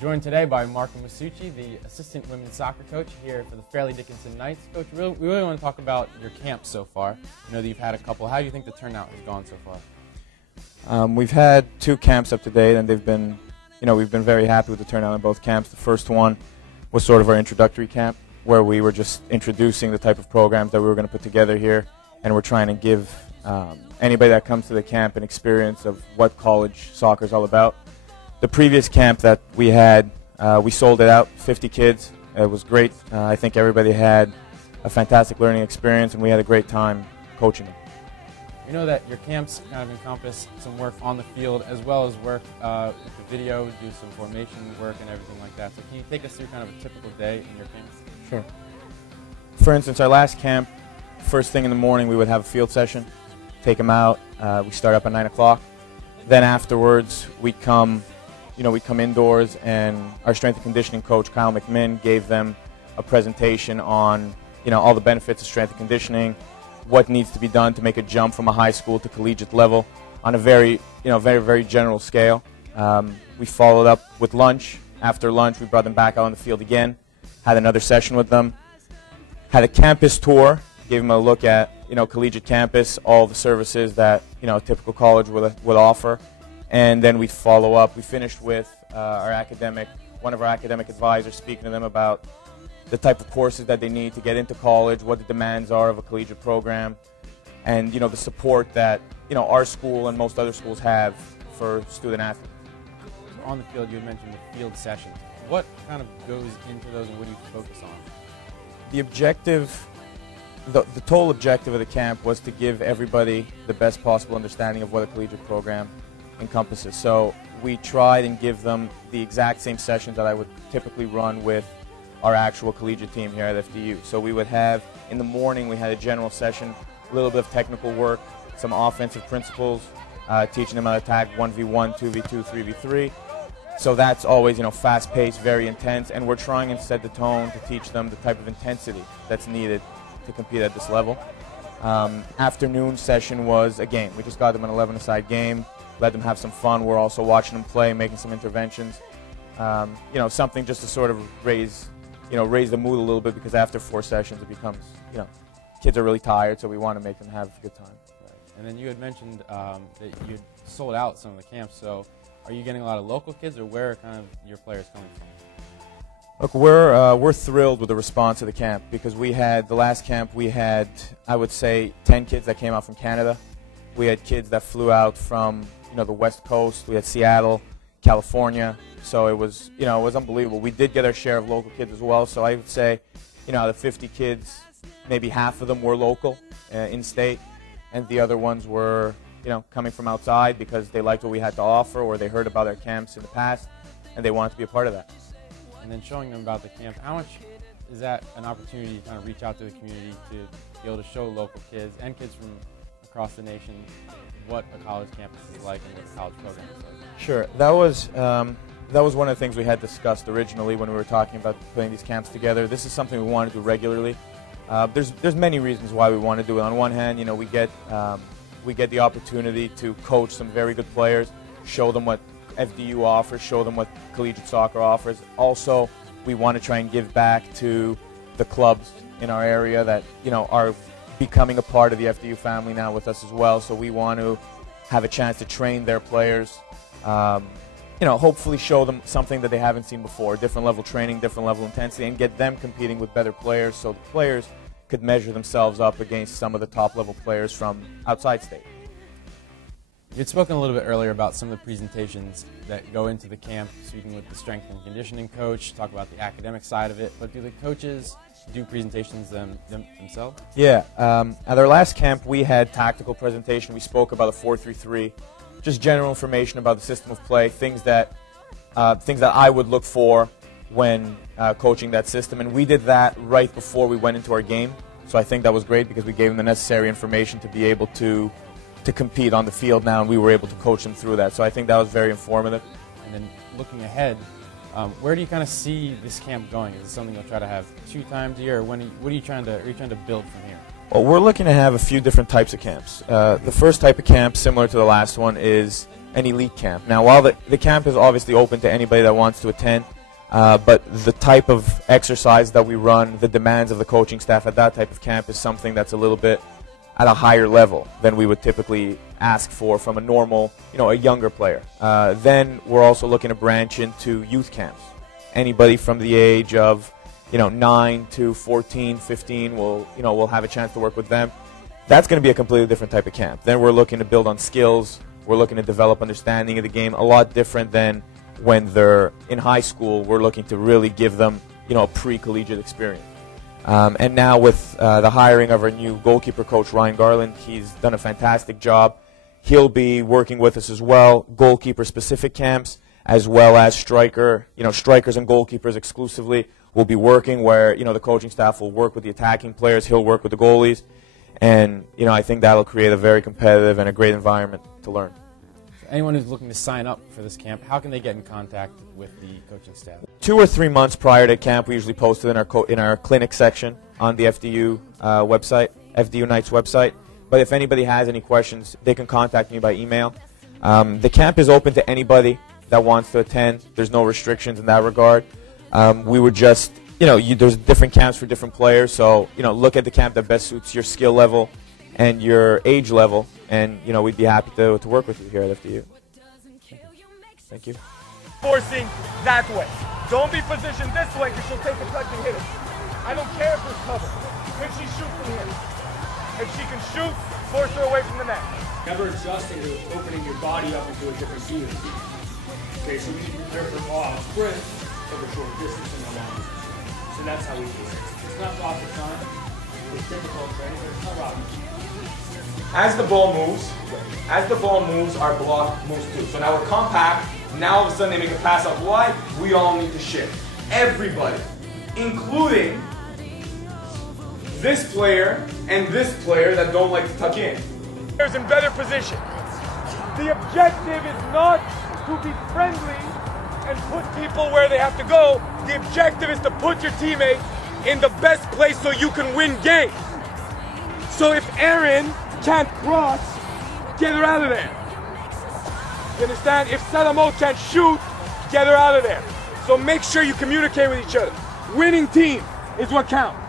joined today by Marco Masucci, the assistant women's soccer coach here for the Fairleigh Dickinson Knights. Coach, we really want to talk about your camp so far. I know that you've had a couple. How do you think the turnout has gone so far? We've had 2 camps up to date, and they've been, we've been very happy with the turnout in both camps. The first one was sort of our introductory camp, where we were just introducing the type of programs that we were going to put together here, and we're trying to give anybody that comes to the camp an experience of what college soccer is all about. The previous camp that we had, we sold it out, 50 kids. It was great. I think everybody had a fantastic learning experience, and we had a great time coaching them. We know that your camps kind of encompass some work on the field as well as work with the videos, do some formation work and everything like that. So can you take us through kind of a typical day in your camps? Sure. For instance, our last camp, first thing in the morning we would have a field session, take them out. We start up at 9 o'clock. Then afterwards we come indoors, and our strength and conditioning coach, Kyle McMinn, gave them a presentation on, all the benefits of strength and conditioning, what needs to be done to make a jump from a high school to collegiate level on a very, very general scale. We followed up with lunch. After lunch, we brought them back out on the field again, had another session with them, had a campus tour, gave them a look at, collegiate campus, all the services that, a typical college would offer. And then we'd follow up. We finished with one of our academic advisors speaking to them about the type of courses that they need to get into college, what the demands are of a collegiate program, and the support that our school and most other schools have for student athletes. On the field, you had mentioned the field sessions. What kind of goes into those, and what do you focus on? The objective, the total objective of the camp was to give everybody the best possible understanding of what a collegiate program encompasses. So we tried and give them the exact same sessions that I would typically run with our actual collegiate team here at FDU. So we would have, in the morning, we had a general session, a little bit of technical work, some offensive principles, teaching them how to attack 1v1, 2v2, 3v3. So that's always, fast-paced, very intense, and we're trying to set the tone to teach them the type of intensity that's needed to compete at this level. Afternoon session was a game. We just got them an 11-a-side game, let them have some fun. We're also watching them play, making some interventions. Something just to sort of raise the mood a little bit, because after 4 sessions it becomes, kids are really tired, so we want to make them have a good time. Right. And then you had mentioned that you sold out some of the camps, so are you getting a lot of local kids, or where are kind of your players coming from? Look, we're thrilled with the response to the camp, because the last camp we had, I would say, 10 kids that came out from Canada. We had kids that flew out from the West Coast. We had Seattle, California. So it was unbelievable. We did get our share of local kids as well. So I would say, out of 50 kids, maybe half of them were local, in-state, and the other ones were, coming from outside because they liked what we had to offer, or they heard about our camps in the past, and they wanted to be a part of that. And then showing them about the camp, how much is that an opportunity to kind of reach out to the community to be able to show local kids and kids from across the nation what a college campus is like and what a college program is like? Sure. That was one of the things we had discussed originally when we were talking about putting these camps together. This is something we want to do regularly. There's many reasons why we want to do it. On one hand, we get the opportunity to coach some very good players, show them what FDU offers, show them what collegiate soccer offers. Also, we want to try and give back to the clubs in our area that are becoming a part of the FDU family now with us as well. So we want to have a chance to train their players. Hopefully show them something that they haven't seen before, different level training, different level intensity, and get them competing with better players, so the players could measure themselves up against some of the top level players from outside state. You had spoken a little bit earlier about some of the presentations that go into the camp, speaking with the strength and conditioning coach, talk about the academic side of it, but do the coaches do presentations themselves? Yeah. At our last camp, we had tactical presentation. We spoke about a 4-3-3, just general information about the system of play, things that I would look for when coaching that system, and we did that right before we went into our game. So I think that was great, because we gave them the necessary information to be able to compete on the field now, and we were able to coach them through that. So I think that was very informative. And then looking ahead, where do you kind of see this camp going? Is it something you'll try to have 2 times a year, or what are you trying to build from here? Well, we're looking to have a few different types of camps. The first type of camp, similar to the last one, is an elite camp. Now, while the camp is obviously open to anybody that wants to attend, but the type of exercise that we run, the demands of the coaching staff at that type of camp is something that's a little bit at a higher level than we would typically ask for from a normal, a younger player. Then we're also looking to branch into youth camps. Anybody from the age of 9 to 14, 15 we'll have a chance to work with them. That's going to be a completely different type of camp. Then we're looking to build on skills. We're looking to develop understanding of the game, a lot different than when they're in high school. We're looking to really give them a pre-collegiate experience. And now with the hiring of our new goalkeeper coach, Ryan Garland, he's done a fantastic job. He'll be working with us as well, goalkeeper-specific camps, as well as strikers and goalkeepers exclusively will be working where, the coaching staff will work with the attacking players, he'll work with the goalies, and, I think that'll create a very competitive and a great environment to learn. Anyone who's looking to sign up for this camp, how can they get in contact with the coaching staff? 2 or 3 months prior to camp, we usually post it in our clinic section on the FDU website, FDU Knight's website. But if anybody has any questions, they can contact me by email. The camp is open to anybody that wants to attend. There's no restrictions in that regard. We would just, there's different camps for different players. So, look at the camp that best suits your skill level and your age level. And, we'd be happy to work with you here at FDU. Thank you. Forcing that way. Don't be positioned this way because she'll take a touch and hit it. I don't care if there's cover. Can she shoot from here? If she can shoot, force her away from the net. Never adjusting to opening your body up into a different gear. Okay, so we need to prepare for long sprint over short distance and long distance. So that's how we do it. It's not rocket science. It's difficult training, but it's not rocket science. As the ball moves, our block moves too. So now we're compact. Now all of a sudden they make a pass out wide. We all need to shift. Everybody, including this player and this player that don't like to tuck in. Players in better position. The objective is not to be friendly and put people where they have to go. The objective is to put your teammates in the best place so you can win games. So if Erin can't cross, get her out of there. You understand? If Salamo can't shoot, get her out of there. So make sure you communicate with each other. Winning team is what counts.